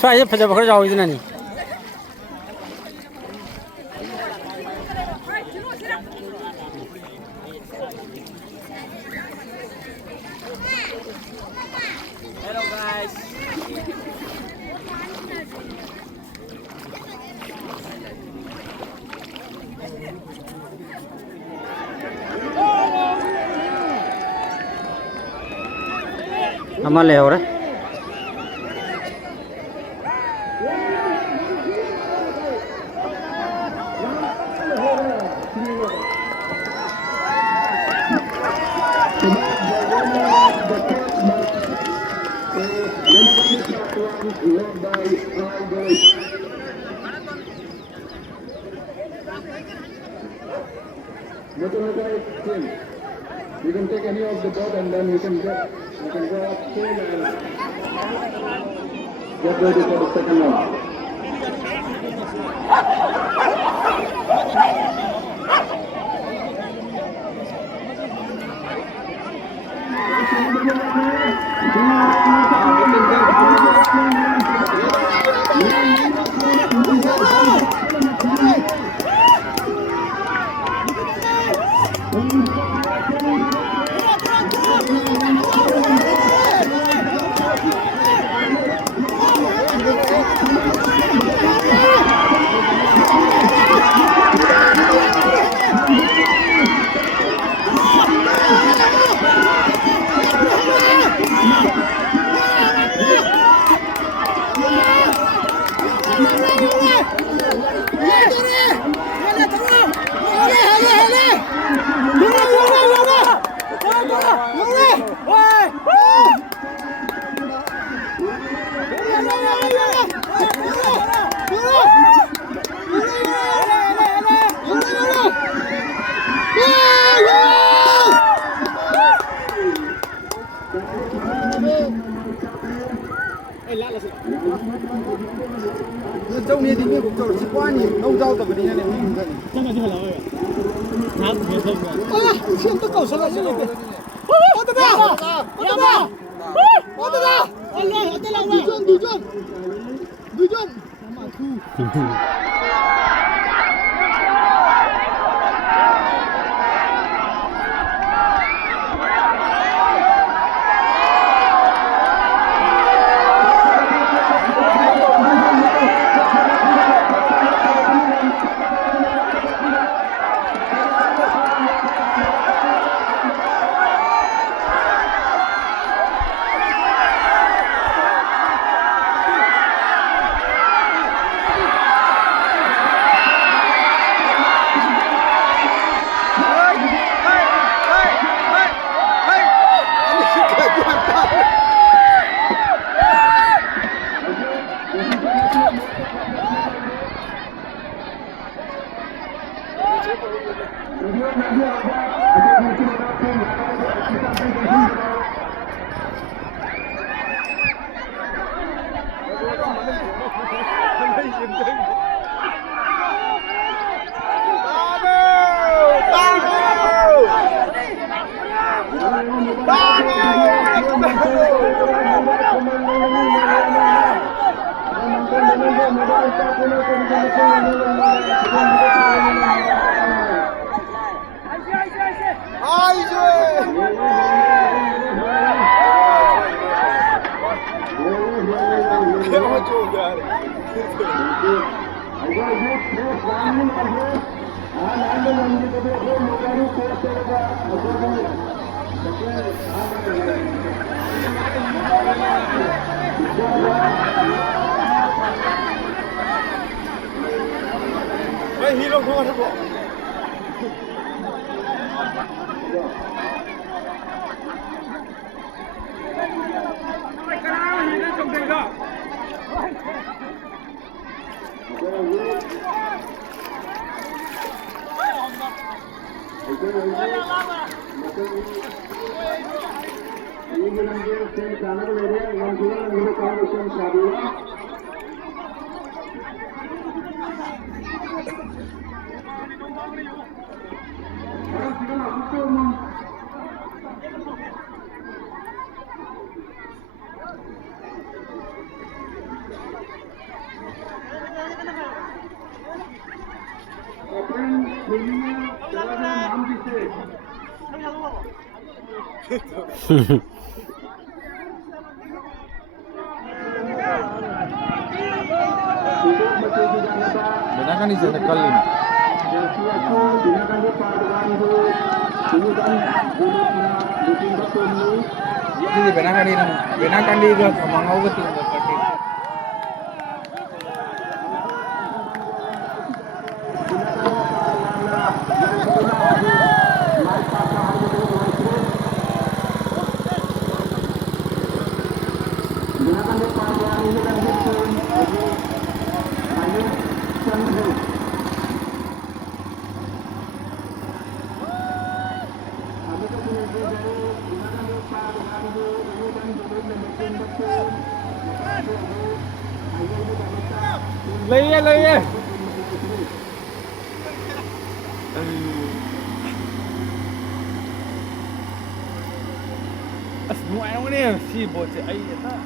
स्वाय फजब खर जाओ इतना नहीं Hello guys. Amal ya ore You can take any of the boat and then you can go up sail and get ready for the second one. Trong này thì mình cũng trộn xí quá nhỉ, nông rau tập này này mình gần. Chắc là như vậy rồi. Tháo cái không rồi. Xem tất cả số là như này. Ô tơ ba. Ô tơ ba. Ô tơ ba. Anh ơi, anh làm gì? Đi chân. Đi chân. Mà thu. Hero ko ano po? Benarkah ini saya kali ini? Ini benarkah ini ke mangau ke tinggal kaki. Lấy đi. Semua orang ni si bocah air tak.